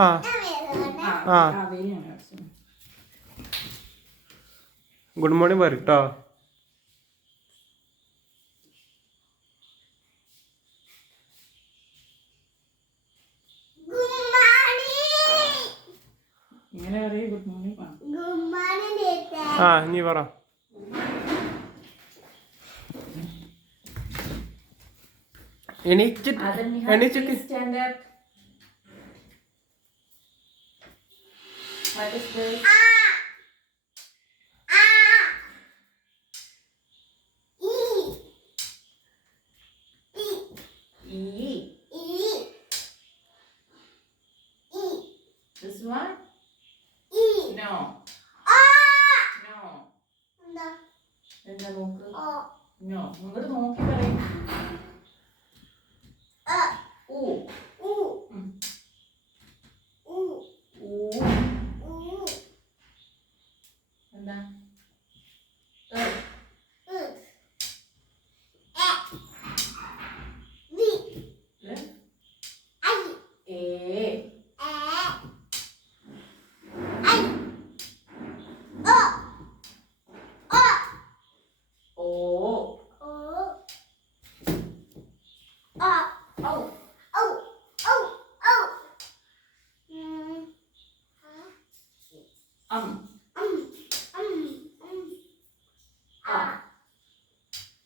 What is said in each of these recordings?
ആ ആ good morning പറട്ടോ. ആ നീ പറ. എണീച്ചിട്ട് What is this? This one? No. No. എന്താ നോക്ക്? No. അങ്ങോട്ട് നോക്കി പറയും. ഊ. എന്താ?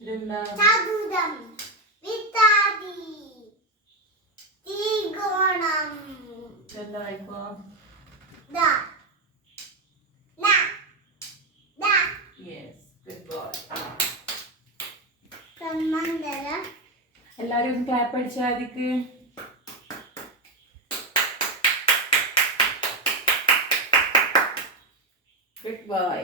ഇതെന്താ? ഇതെന്താ വായിക്കോ? Yes, good boy. എല്ലാരും ക്ലാപ്പ് അടിച്ചാ അതിക്ക്. Good boy.